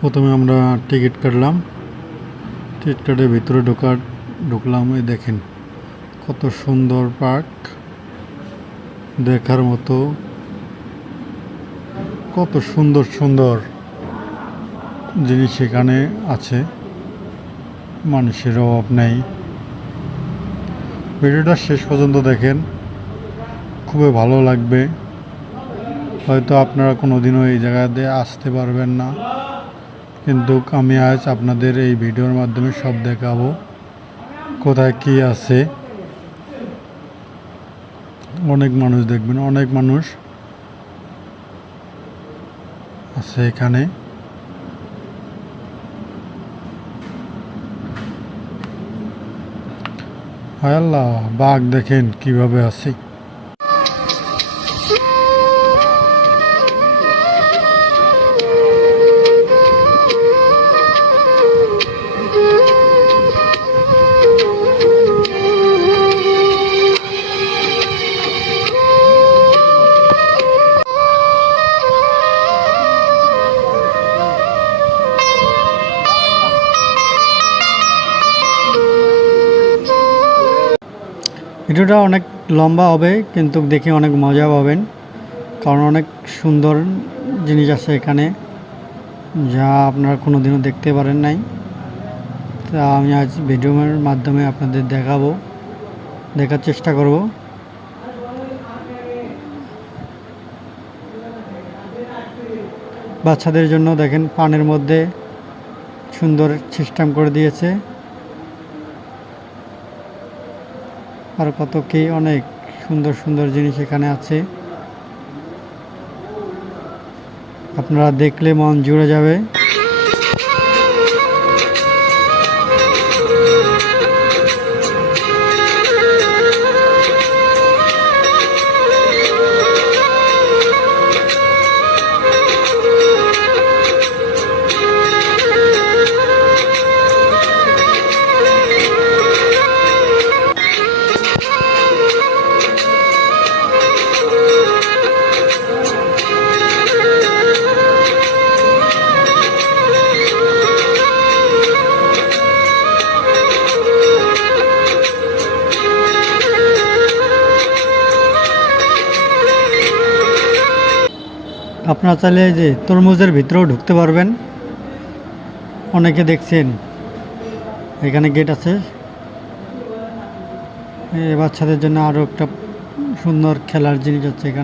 প্রথমে আমরা টিকিট কাটলাম। টিকিট কাটে ভিতরে ঢুকলাম। এই দেখেন কত সুন্দর পার্ক, দেখার মতো। কত সুন্দর সুন্দর জিনিস এখানে আছে, মানুষের অভাব নেই। ভিডিওটা শেষ পর্যন্ত দেখেন, খুবই ভালো লাগবে। হয়তো আপনারা কোনোদিনও এই জায়গাতে আসতে পারবেন না, কিন্তু আমি আজ আপনাদের এই ভিডিওর মাধ্যমে সব দেখাবো কোথায় কি আছে। অনেক মানুষ দেখবেন, অনেক মানুষ আছে এখানে। হায় আল্লাহ, বাঘ দেখেন কিভাবে আছে। ভিডিওটা অনেক লম্বা হবে, কিন্তু দেখে অনেক মজা পাবেন, কারণ অনেক সুন্দর জিনিস আছে এখানে যা আপনারা কোনোদিনও দেখতে পারেন নাই। তা আমি আজ ভিডিওর মাধ্যমে আপনাদের দেখার চেষ্টা করব। বাচ্চাদের জন্য দেখেন পানের মধ্যে সুন্দর সিস্টেম করে দিয়েছে। আর কত কি অনেক সুন্দর সুন্দর জিনিস এখানে আছে, আপনারা দেখলে মন জুড়ে যাবে। আপনারা চাইলে যে তরমুজের ভিতরেও ঢুকতে পারবেন। অনেকে দেখছেন এখানে গেট আছে। বাচ্চাদের জন্য আরও একটা সুন্দর খেলার জিনিস আছে এখানে।